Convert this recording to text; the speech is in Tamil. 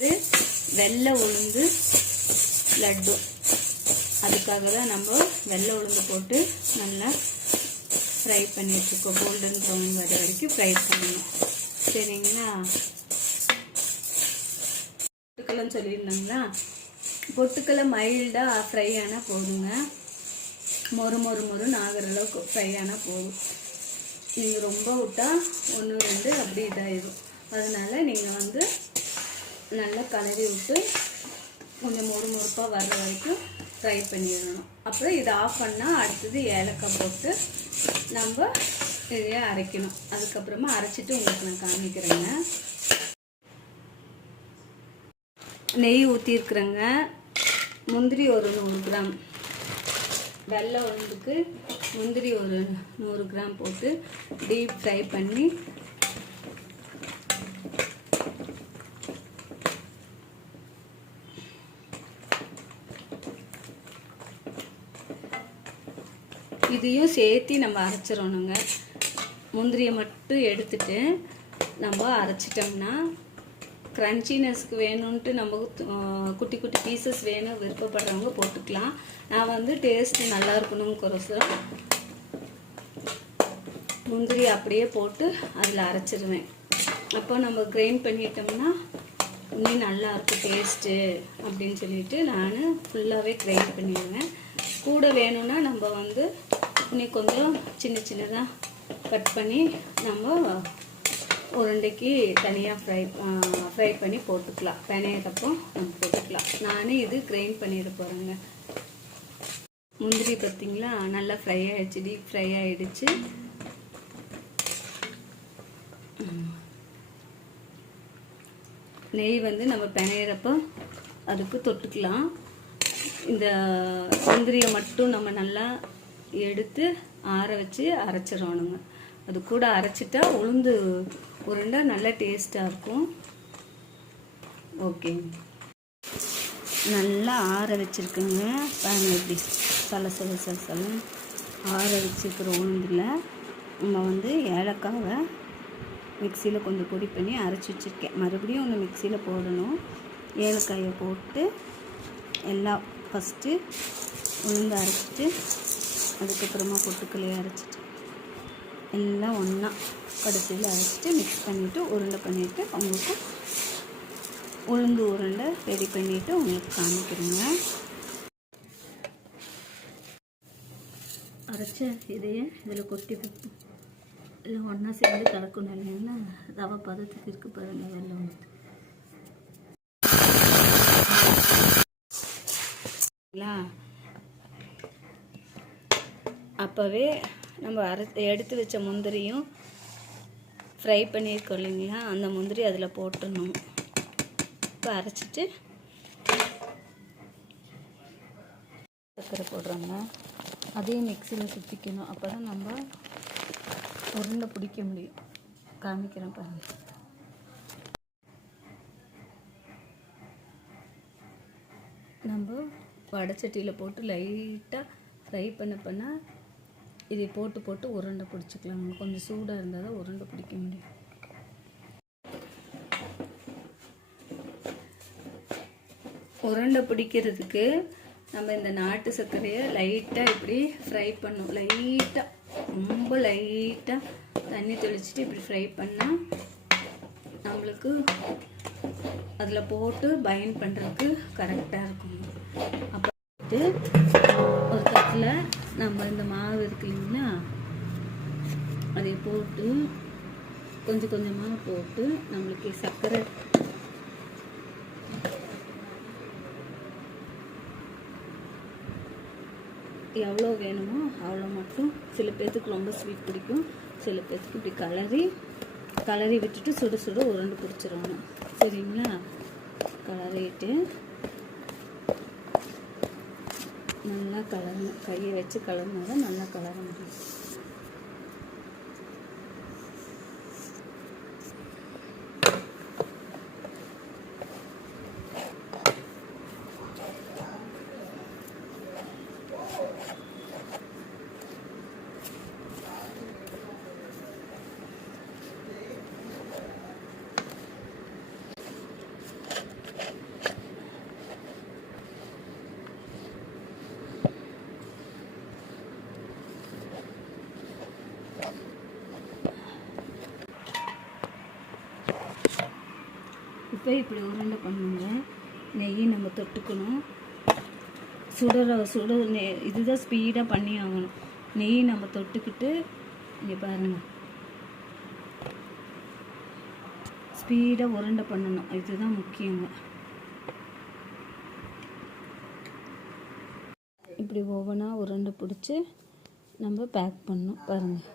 வெள்ளை உளுந்து லட்டு. அதுக்காக தான் நம்ம வெள்ளை உளுந்து போட்டு நல்லா ஃப்ரை பண்ணி வச்சுக்கோ. கோல்டன் ப்ரௌன் வர வரைக்கும் ஃப்ரை பண்ணணும். சரிங்களா? பொட்டுக்கல்லைன்னு சொல்லியிருந்தாங்களா? பொட்டுக்கல்லை மைல்டாக ஃப்ரை ஆனால் போதுங்க. மொறுன்னு ஆகிற அளவுக்கு ஃப்ரை ஆனால் போதும். நீங்கள் ரொம்ப விட்டால் 1-2 அப்படி இதாகிடும். அதனால் நீங்கள் நல்லா கலரி விட்டு கொஞ்சம் மொறுப்பாக வர்ற வரைக்கும் ஃப்ரை பண்ணிடணும். அப்புறம் இதை ஆஃப் பண்ணால் அடுத்தது ஏலக்காய் போட்டு நம்ம இதையே அரைக்கணும். அதுக்கப்புறமா அரைச்சிட்டு உங்களுக்கு நான் காமிக்கிறேங்க. நெய் ஊற்றிருக்குறேங்க. முந்திரி ஒரு 100 கிராம், வெள்ளை உளுந்துக்கு முந்திரி ஒரு 100 கிராம் போட்டு டீப் ஃப்ரை பண்ணி இதையும் சேர்த்து நம்ம அரைச்சிடணுங்க. முந்திரியை மட்டும் எடுத்துட்டு நம்ம அரைச்சிட்டோம்னா க்ரன்ச்சினஸ்க்கு வேணும்ன்ட்டு நம்ம குட்டி குட்டி பீசஸ் வேணும் விருப்பப்படுறவங்க போட்டுக்கலாம். நான் டேஸ்ட்டு நல்லா இருக்கணுங்கிறோசரம் முந்திரி அப்படியே போட்டு அதில் அரைச்சிடுவேன். அப்போ நம்ம கிரைண்ட் பண்ணிட்டோம்னா இன்னும் நல்லாயிருக்கும் டேஸ்ட்டு அப்படின்னு சொல்லிட்டு நான் ஃபுல்லாகவே கிரைண்ட் பண்ணிடுவேன். கூட வேணும்னா நம்ம இன்னும் கொஞ்சம் சின்னதாக கட் பண்ணி நம்ம உருண்டைக்கு தனியாக ஃப்ரை பண்ணி போட்டுக்கலாம். பிணையிறப்போ நம்ம போட்டுக்கலாம். நானே இது கிரைண்ட் பண்ணிட போகிறேங்க. முந்திரி பார்த்திங்களா நல்லா ஃப்ரை ஆகிடுச்சு, டீப் ஃப்ரை ஆகிடுச்சு. நெய் நம்ம பிணையிறப்போ அதுக்கு தொட்டுக்கலாம். இந்த முந்திரியை மட்டும் நம்ம நல்லா எடுத்து ஆற வச்சு அரைச்சிடணுங்க. அது கூட அரைச்சிட்டா உளுந்து உருண்டை நல்லா டேஸ்ட்டாக இருக்கும். ஓகே, நல்லா ஆற வச்சுருக்குங்க. பாருங்க எப்படி சல ஆற வச்சுருக்கிற உளுந்தில் நம்ம ஏலக்காவை மிக்சியில் கொஞ்சம் பொடி பண்ணி அரைச்சி வச்சுருக்கேன். மறுபடியும் ஒன்று மிக்சியில் போடணும். ஏலக்காயை போட்டு எல்லாம் ஃபஸ்ட்டு உளுந்து அரைச்சிட்டு அதுக்கப்புறமா பொட்டுக்கல்லையை அரைச்சிட்டு எல்லாம் ஒன்றா கடைசியில் அரைச்சிட்டு மிக்ஸ் பண்ணிவிட்டு உருண்டை பண்ணிவிட்டு உங்களுக்கு உளுந்து உருண்டை ரெடி பண்ணிவிட்டு உங்களுக்கு காமிக்கிறேங்க. அரைச்ச இதையே இதில் கொட்டி இல்லை ஒன்றா சேர்ந்து கலக்கணும் இல்லைங்களா? ரவை பதத்துக்கு இருக்கு பாருங்கள். வெள்ளை உளுந்து அப்போவே நம்ம எடுத்து வச்ச முந்திரியும் ஃப்ரை பண்ணியிருக்கோம் இல்லைங்களா? அந்த முந்திரி அதில் போட்டுடணும். இப்போ அரைச்சிட்டு சர்க்கரை போடுறோங்க. அதையும் மிக்சியில் சுற்றிக்கணும். அப்போ தான் நம்ம உருண்டை பிடிக்க முடியும். காமிக்கிறேன் பாருங்கள். நம்ம வடைச்சட்டியில் போட்டு லைட்டாக ஃப்ரை பண்ண இதை போட்டு உருண்டை பிடிச்சிக்கலாம். கொஞ்சம் சூடாக இருந்தால் தான் உருண்டை பிடிக்க முடியும். உருண்டை பிடிக்கிறதுக்கு நம்ம இந்த நாட்டு சர்க்கரையை லைட்டாக இப்படி ஃப்ரை பண்ணும். ரொம்ப லைட்டாக தண்ணி தெளிச்சுட்டு இப்படி ஃப்ரை பண்ணால் நம்மளுக்கு அதில் போட்டு பைண்ட் பண்ணுறதுக்கு கரெக்டாக இருக்கும். அப்போ ஒரு தட்டில் நம்ம இந்த மாவு இருக்கு இல்லைங்களா? அதை போட்டு கொஞ்சம் கொஞ்சமாக போட்டு நம்மளுக்கு சர்க்கரை எவ்வளோ வேணுமோ அவ்வளோ மட்டும். சில பேர்த்துக்கு ரொம்ப ஸ்வீட் பிடிக்கும், சில பேர்த்துக்கு இப்படி கலரி விட்டுட்டு சுட உருண்டை பிடிச்சிடணும். சரிங்களா? கலரிட்டு நல்லா கலரணும். கையை வச்சு கலர்னா தான் நல்லா கலர முடியும். இப்போ இப்படி உருண்டை பண்ணுங்க. நெய் நம்ம தொட்டுக்கணும். சுட இதுதான் ஸ்பீடாக பண்ணி ஆகணும். நெய் நம்ம தொட்டுக்கிட்டு இங்கே பாருங்கள், ஸ்பீடாக உருண்டை பண்ணணும். இதுதான் முக்கியங்க. இப்படி ஒவ்வொன்றா உருண்டை பிடிச்சி நம்ம பேக் பண்ணணும் பாருங்கள்.